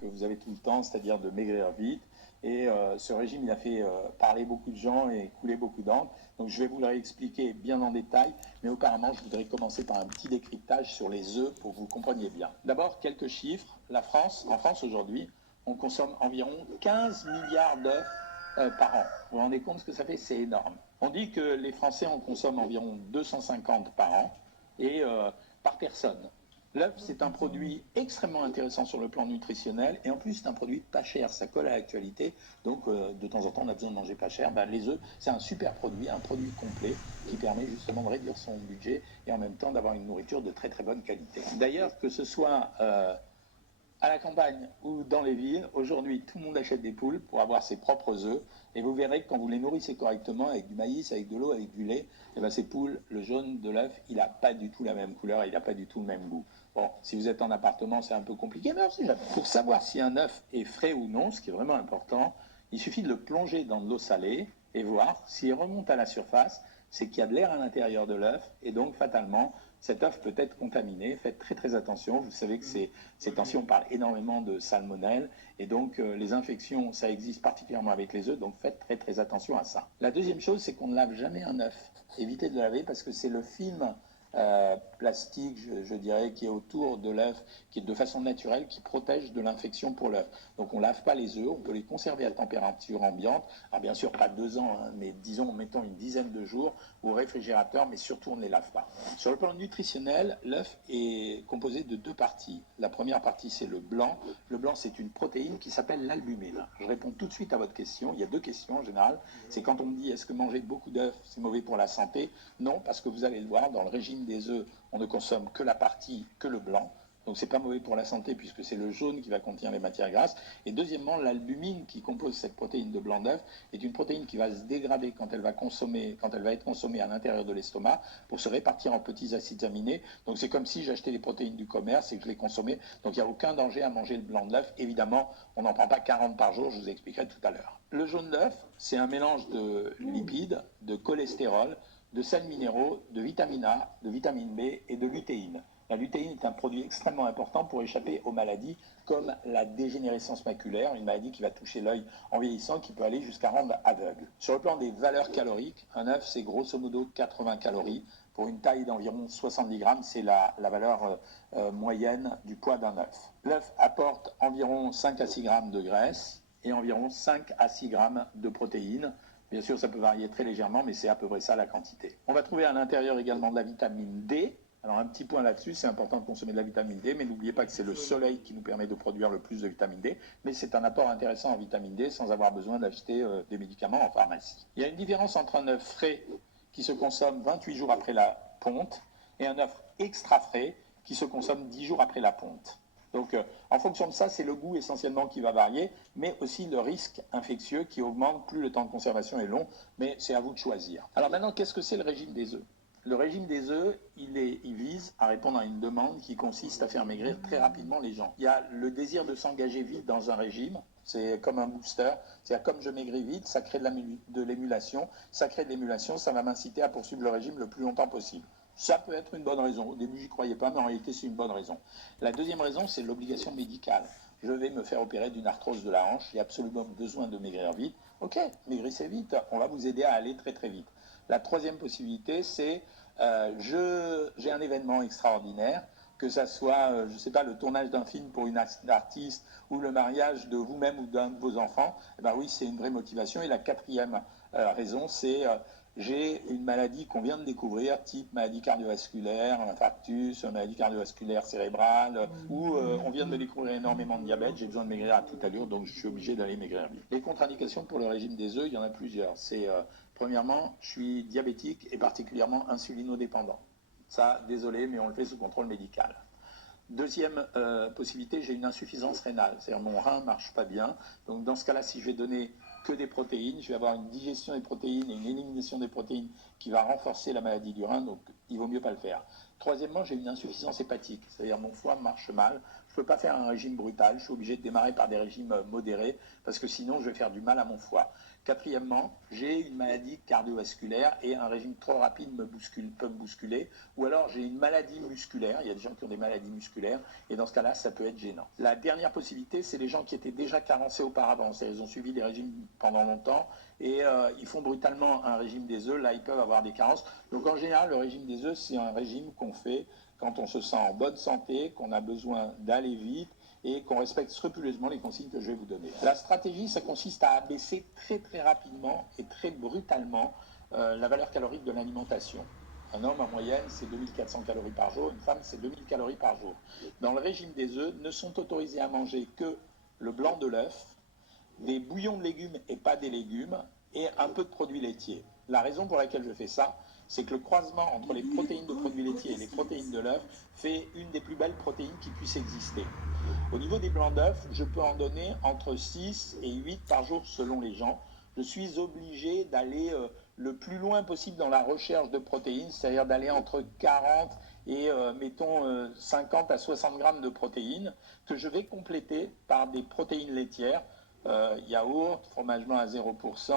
que vous avez tout le temps, c'est-à-dire de maigrir vite. Et ce régime, il a fait parler beaucoup de gens et couler beaucoup d'encre. Donc je vais vous le réexpliquer bien en détail, mais auparavant, je voudrais commencer par un petit décryptage sur les œufs pour que vous compreniez bien. D'abord, quelques chiffres. En France aujourd'hui, on consomme environ 15 milliards d'œufs par an. Vous vous rendez compte ce que ça fait? C'est énorme. On dit que les Français en consomment environ 250 par an et par personne. L'œuf, c'est un produit extrêmement intéressant sur le plan nutritionnel et en plus, c'est un produit pas cher. Ça colle à l'actualité. Donc, de temps en temps, on a besoin de manger pas cher. Les œufs, c'est un super produit, un produit complet qui permet justement de réduire son budget et en même temps d'avoir une nourriture de très très bonne qualité. D'ailleurs, que ce soit à la campagne ou dans les villes, aujourd'hui, tout le monde achète des poules pour avoir ses propres œufs. Et vous verrez que quand vous les nourrissez correctement, avec du maïs, avec de l'eau, avec du lait, et ben ces poules, le jaune de l'œuf, il n'a pas du tout la même couleur, il n'a pas du tout le même goût. Bon, si vous êtes en appartement, c'est un peu compliqué, mais aussi, pour savoir si un œuf est frais ou non, ce qui est vraiment important, il suffit de le plonger dans de l'eau salée et voir s'il remonte à la surface, c'est qu'il y a de l'air à l'intérieur de l'œuf, et donc fatalement, cet œuf peut être contaminé. Faites très très attention. Vous savez que ces temps-ci, on parle énormément de salmonelle. Et donc, les infections, ça existe particulièrement avec les œufs. Donc, faites très très attention à ça. La deuxième chose, c'est qu'on ne lave jamais un œuf. Évitez de le laver parce que c'est le film plastique, je dirais, qui est autour de l'œuf, qui est de façon naturelle, qui protège de l'infection pour l'œuf. Donc on ne lave pas les œufs, on peut les conserver à température ambiante. Alors bien sûr, pas 2 ans, hein, mais disons, mettons une dizaine de jours au réfrigérateur, mais surtout on ne les lave pas. Sur le plan nutritionnel, l'œuf est composé de 2 parties. La première partie, c'est le blanc. Le blanc, c'est une protéine qui s'appelle l'albumine. Je réponds tout de suite à votre question. Il y a 2 questions en général. C'est quand on me dit, est-ce que manger beaucoup d'œufs, c'est mauvais pour la santé? Non, parce que vous allez le voir, dans le régime des œufs, on ne consomme que la partie, que le blanc. Donc c'est pas mauvais pour la santé puisque c'est le jaune qui va contenir les matières grasses. Et deuxièmement, l'albumine qui compose cette protéine de blanc d'œuf est une protéine qui va se dégrader quand elle va être consommée à l'intérieur de l'estomac pour se répartir en petits acides aminés. Donc c'est comme si j'achetais les protéines du commerce et que je les consommais. Donc il n'y a aucun danger à manger le blanc de l'œuf. Évidemment, on n'en prend pas 40 par jour, je vous expliquerai tout à l'heure. Le jaune d'œuf, c'est un mélange de lipides, de cholestérol, de sels minéraux, de vitamine A, de vitamine B et de lutéine. La lutéine est un produit extrêmement important pour échapper aux maladies comme la dégénérescence maculaire, une maladie qui va toucher l'œil en vieillissant, qui peut aller jusqu'à rendre aveugle. Sur le plan des valeurs caloriques, un œuf, c'est grosso modo 80 calories. Pour une taille d'environ 70 grammes, c'est la valeur moyenne du poids d'un œuf. L'œuf apporte environ 5 à 6 grammes de graisse et environ 5 à 6 grammes de protéines. Bien sûr, ça peut varier très légèrement, mais c'est à peu près ça la quantité. On va trouver à l'intérieur également de la vitamine D. Alors un petit point là-dessus, c'est important de consommer de la vitamine D, mais n'oubliez pas que c'est le soleil qui nous permet de produire le plus de vitamine D, mais c'est un apport intéressant en vitamine D sans avoir besoin d'acheter des médicaments en pharmacie. Il y a une différence entre un œuf frais qui se consomme 28 jours après la ponte et un œuf extra frais qui se consomme 10 jours après la ponte. Donc, en fonction de ça, c'est le goût essentiellement qui va varier, mais aussi le risque infectieux qui augmente plus le temps de conservation est long, mais c'est à vous de choisir. Alors maintenant, qu'est-ce que c'est le régime des œufs? Le régime des œufs, il vise à répondre à une demande qui consiste à faire maigrir très rapidement les gens. Il y a le désir de s'engager vite dans un régime, c'est comme un booster, c'est-à-dire comme je maigris vite, ça crée de l'émulation, ça crée de l'émulation, ça va m'inciter à poursuivre le régime le plus longtemps possible. Ça peut être une bonne raison. Au début, j'y croyais pas, mais en réalité, c'est une bonne raison. La deuxième raison, c'est l'obligation médicale. Je vais me faire opérer d'une arthrose de la hanche, j'ai absolument besoin de maigrir vite. Ok, maigrissez vite, on va vous aider à aller très très vite. La troisième possibilité, c'est j'ai un événement extraordinaire, que ça soit, je ne sais pas, le tournage d'un film pour une artiste ou le mariage de vous-même ou d'un de vos enfants. Eh ben oui, c'est une vraie motivation. Et la quatrième raison, c'est j'ai une maladie qu'on vient de découvrir, type maladie cardiovasculaire, un infarctus, maladie cardiovasculaire cérébrale, ou on vient de me découvrir énormément de diabète, j'ai besoin de maigrir à toute allure, donc je suis obligé d'aller maigrir vite. Les contre-indications pour le régime des œufs, il y en a plusieurs. C'est premièrement, je suis diabétique et particulièrement insulinodépendant. Ça, désolé, mais on le fait sous contrôle médical. Deuxième possibilité, j'ai une insuffisance rénale, c'est-à-dire mon rein ne marche pas bien. Donc dans ce cas-là, si je vais donner que des protéines, je vais avoir une digestion des protéines et une élimination des protéines qui va renforcer la maladie du rein, donc il vaut mieux pas le faire. Troisièmement, j'ai une insuffisance hépatique, c'est-à-dire mon foie marche mal, je peux pas faire un régime brutal, je suis obligé de démarrer par des régimes modérés, parce que sinon je vais faire du mal à mon foie. Quatrièmement, j'ai une maladie cardiovasculaire et un régime trop rapide peut me bousculer, ou alors j'ai une maladie musculaire, il y a des gens qui ont des maladies musculaires, et dans ce cas-là, ça peut être gênant. La dernière possibilité, c'est les gens qui étaient déjà carencés auparavant, c'est-à-dire ils ont suivi des régimes pendant longtemps, et ils font brutalement un régime des œufs, là ils peuvent avoir des carences. Donc en général, le régime des œufs, c'est un régime qu'on fait quand on se sent en bonne santé, qu'on a besoin d'aller vite, et qu'on respecte scrupuleusement les consignes que je vais vous donner. La stratégie, ça consiste à abaisser très rapidement et très brutalement la valeur calorique de l'alimentation. Un homme, en moyenne, c'est 2400 calories par jour, une femme, c'est 2000 calories par jour. Dans le régime des œufs, ne sont autorisés à manger que le blanc de l'œuf, des bouillons de légumes et pas des légumes, et un peu de produits laitiers. La raison pour laquelle je fais ça, c'est que le croisement entre les protéines de produits laitiers et les protéines de l'œuf fait une des plus belles protéines qui puissent exister. Au niveau des blancs d'œufs, je peux en donner entre 6 et 8 par jour selon les gens. Je suis obligé d'aller le plus loin possible dans la recherche de protéines, c'est-à-dire d'aller entre 40 et mettons 50 à 60 grammes de protéines que je vais compléter par des protéines laitières, yaourt, fromage blanc à 0%,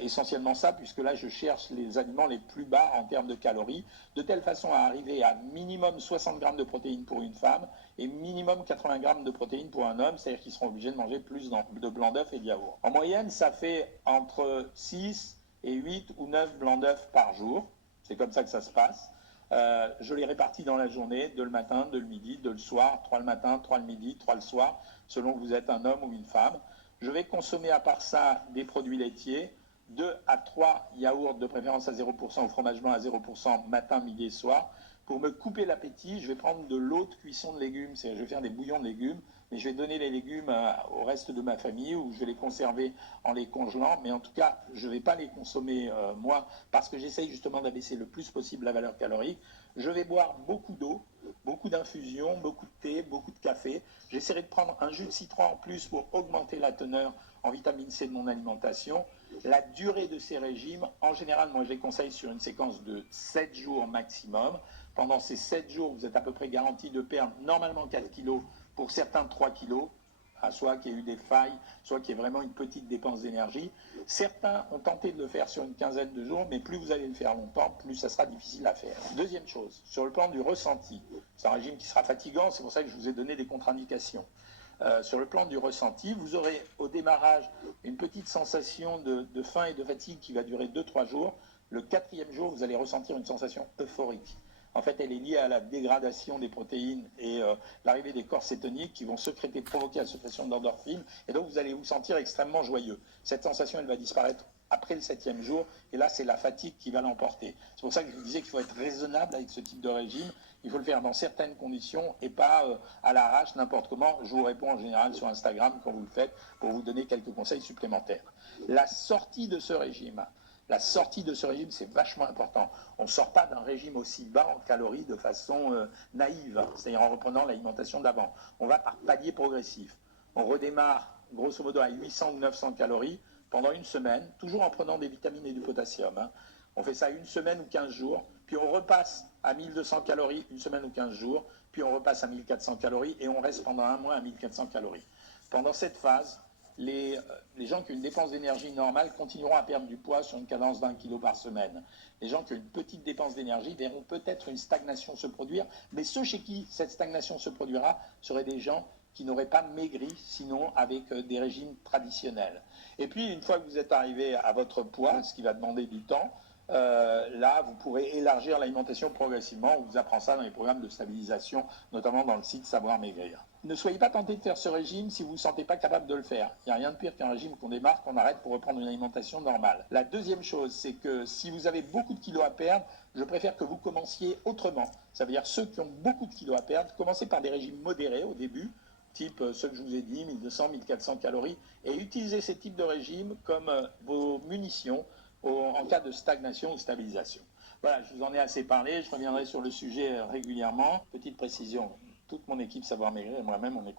essentiellement ça, puisque là je cherche les aliments les plus bas en termes de calories, de telle façon à arriver à minimum 60 grammes de protéines pour une femme et minimum 80 grammes de protéines pour un homme, c'est-à-dire qu'ils seront obligés de manger plus de blanc d'œuf et de yaourt. En moyenne, ça fait entre 6 et 8 ou 9 blancs d'œuf par jour, c'est comme ça que ça se passe. Je les répartis dans la journée, 2 le matin, 2 le midi, 2 le soir, 3 le matin, 3 le midi, 3 le soir, selon que vous êtes un homme ou une femme. Je vais consommer à part ça des produits laitiers, 2 à 3 yaourts de préférence à 0% ou fromage blanc à 0% matin, midi et soir. Pour me couper l'appétit, je vais prendre de l'eau de cuisson de légumes, c'est-à-dire je vais faire des bouillons de légumes, mais je vais donner les légumes au reste de ma famille ou je vais les conserver en les congelant, mais en tout cas, je ne vais pas les consommer moi parce que j'essaye justement d'abaisser le plus possible la valeur calorique. Je vais boire beaucoup d'eau, beaucoup d'infusions, beaucoup de thé, beaucoup de café. J'essaierai de prendre un jus de citron en plus pour augmenter la teneur en vitamine C de mon alimentation. La durée de ces régimes, en général, moi je les conseille sur une séquence de 7 jours maximum. Pendant ces 7 jours, vous êtes à peu près garanti de perdre normalement 4 kilos, pour certains 3 kilos, soit qu'il y ait eu des failles, soit qu'il y ait vraiment une petite dépense d'énergie. Certains ont tenté de le faire sur une quinzaine de jours, mais plus vous allez le faire longtemps, plus ça sera difficile à faire. Deuxième chose, sur le plan du ressenti, c'est un régime qui sera fatigant, c'est pour ça que je vous ai donné des contre-indications. Sur le plan du ressenti, vous aurez au démarrage une petite sensation de faim et de fatigue qui va durer 2-3 jours. Le 4e jour, vous allez ressentir une sensation euphorique. En fait, elle est liée à la dégradation des protéines et l'arrivée des corps cétoniques qui vont provoquer la sécrétion d'endorphines. Et donc, vous allez vous sentir extrêmement joyeux. Cette sensation, elle va disparaître après le 7e jour. Et là, c'est la fatigue qui va l'emporter. C'est pour ça que je vous disais qu'il faut être raisonnable avec ce type de régime. Il faut le faire dans certaines conditions et pas à l'arrache, n'importe comment. Je vous réponds en général sur Instagram quand vous le faites pour vous donner quelques conseils supplémentaires. La sortie de ce régime, c'est vachement important. On ne sort pas d'un régime aussi bas en calories de façon naïve, c'est-à-dire en reprenant l'alimentation d'avant. On va par palier progressif. On redémarre grosso modo à 800 ou 900 calories pendant une semaine, toujours en prenant des vitamines et du potassium. On fait ça une semaine ou 15 jours, puis on repasse à 1200 calories une semaine ou 15 jours, puis on repasse à 1400 calories et on reste pendant un mois à 1400 calories. Pendant cette phase, les gens qui ont une dépense d'énergie normale continueront à perdre du poids sur une cadence d'1 kg par semaine. Les gens qui ont une petite dépense d'énergie verront peut-être une stagnation se produire, mais ceux chez qui cette stagnation se produira seraient des gens qui n'auraient pas maigri, sinon avec des régimes traditionnels. Et puis, une fois que vous êtes arrivé à votre poids, ce qui va demander du temps, là, vous pourrez élargir l'alimentation progressivement. On vous apprend ça dans les programmes de stabilisation, notamment dans le site Savoir Maigrir. Ne soyez pas tenté de faire ce régime si vous ne vous sentez pas capable de le faire. Il n'y a rien de pire qu'un régime qu'on démarre, qu'on arrête pour reprendre une alimentation normale. La deuxième chose, c'est que si vous avez beaucoup de kilos à perdre, je préfère que vous commenciez autrement. Ça veut dire ceux qui ont beaucoup de kilos à perdre, commencez par des régimes modérés au début, type ceux que je vous ai dit, 1200, 1400 calories, et utilisez ces types de régimes comme vos munitions en cas de stagnation ou stabilisation. Voilà, je vous en ai assez parlé, je reviendrai sur le sujet régulièrement. Petite précision, toute mon équipe Savoir Maigrir et moi-même, on est